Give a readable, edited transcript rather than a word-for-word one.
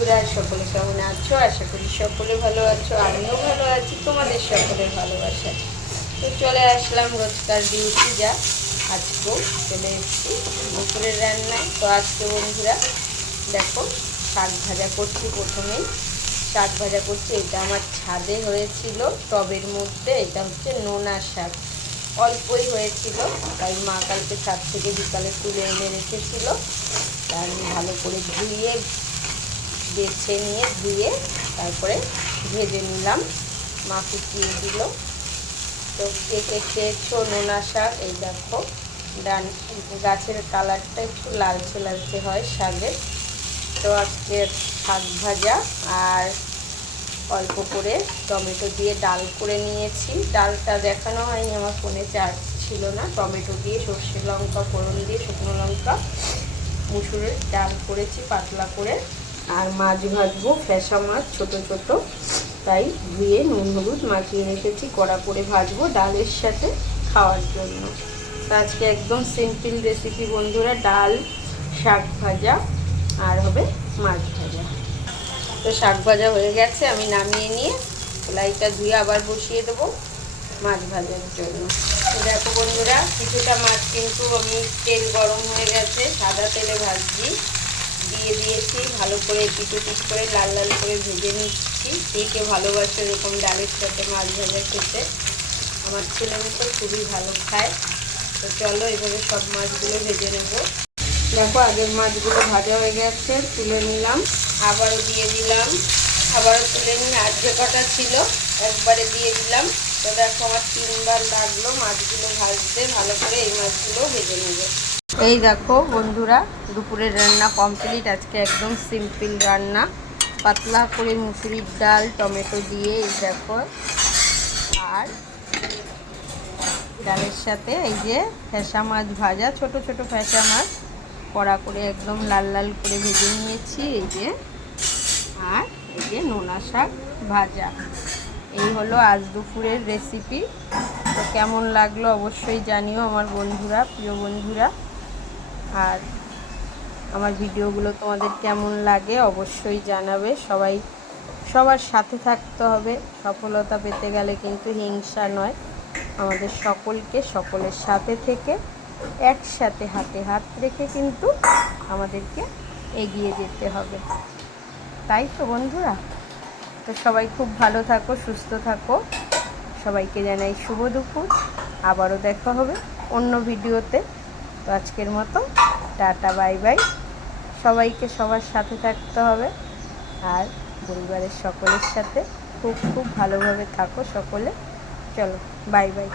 বন্ধুরা, সকলে কেমন আছো? আশা করি সকলে ভালো আছো, আমিও ভালো আছি তোমাদের সকলের ভালোবাসা। তো চলে আসলাম রোজকার ডিউটি, যা আজকেও চলে এসেছি দুপুরের রান্নায়। তো আজকে বন্ধুরা দেখো, শাক ভাজা করছি। প্রথমেই শাক ভাজা করছি, এটা আমার ছাদে হয়েছিল টবের মধ্যে। এটা হচ্ছে নোনা শাক, অল্পই হয়েছিল, তাই মা কালকে ছাদ থেকে বিকালে তুলে এনে রেখেছিল। তাই আমি ভালো করে ধুয়ে বেছে নিয়ে ধুয়ে তারপরে ভেজে নিলাম, মা কুচিয়ে দিল। তো কে কে খেয়েছো নোনা শাক? এই দেখো, ডান গাছের কালারটা একটু লালচে লালচে হয় শাকের। তো আজকে শাক ভাজা আর অল্প করে টমেটো দিয়ে ডাল করে নিয়েছি। ডালটা দেখানো হয়নি, আমার ফোনে চার্জ ছিল না। টমেটো দিয়ে সর্ষে লঙ্কা ফোড়ন দিয়ে শুকনো লঙ্কা মুসুরের ডাল করেছি পাতলা করে। আর মাছ ভাজবো, ফ্যাসা মাছ ছোট ছোট, তাই ধুয়ে নুন হলুদ মাখিয়ে রেখেছি, কড়া করে ভাজবো ডালের সাথে খাওয়ার জন্য। তো আজকে একদম সিম্পল রেসিপি বন্ধুরা, ডাল, শাক ভাজা আর হবে মাছ ভাজা। তো শাক ভাজা হয়ে গেছে, আমি নামিয়ে নিয়ে কড়াইটা ধুয়ে আবার বসিয়ে দেবো মাছ ভাজার জন্য। তো দেখো বন্ধুরা, কিছুটা মাছ কিন্তু আমি তেল গরম হয়ে গেছে, সাদা তেলে ভাজছি, দিয়ে দিয়েছি। ভালো করে পিটু পিট করে লাল লাল করে ভেজে নিচ্ছি। কে ভালোবাসে এরকম ডালের সাথে মাছ ভাজা খেতে? আমার ছেলে তো খুবই ভালো খায়। তো চলো এভাবে সব মাছগুলো ভেজে নেব। দেখো, আগের মাছগুলো ভাজা হয়ে গেছে, তুলে নিলাম, আবারও দিয়ে দিলাম, আবারও তুলে নিয়ে আর যে কটা ছিল একবারে দিয়ে দিলাম। তো দেখো, আমার 3বার লাগলো মাছগুলো ভাজতে। ভালো করে এই মাছগুলো ভেজে নেব। এই দেখো বন্ধুরা, দুপুরের রান্না কমপ্লিট। আজকে একদম সিম্পল রান্না, পাতলা করে মুসুরির ডাল টমেটো দিয়ে, এই দেখো। আর ডালের সাথে এই যে ফ্যাসা মাছ ভাজা, ছোট ছোট ফ্যাসা মাছ কড়া করে একদম লাল লাল করে ভেজে নিয়েছি, এই যে। আর এই যে নোনা শাক ভাজা। এই হলো আজ দুপুরের রেসিপি। তো কেমন লাগলো অবশ্যই জানিও আমার বন্ধুরা, প্রিয় বন্ধুরা। আর আমার ভিডিওগুলো তোমাদের কেমন লাগে অবশ্যই জানাবে। সবাই সবার সাথে থাকতে হবে। সফলতা পেতে গেলে কিন্তু হিংসা নয়, আমাদের সকলকে সকলের সাথে থেকে একসাথে হাতে হাত রেখে কিন্তু আমাদেরকে এগিয়ে যেতে হবে, তাই তো বন্ধুরা? তো সবাই খুব ভালো থাকো, সুস্থ থাকো। সবাইকে জানাই শুভ দুপুর। আবারও দেখা হবে অন্য ভিডিওতে। তো আজকের মতো টাটা, বাই বাই। সবাইকে সবার সাথে থাকতে হবে, আর পরিবারের সকলের সাথে খুব খুব ভালোভাবে থাকো সকলে। চলো, বাই বাই।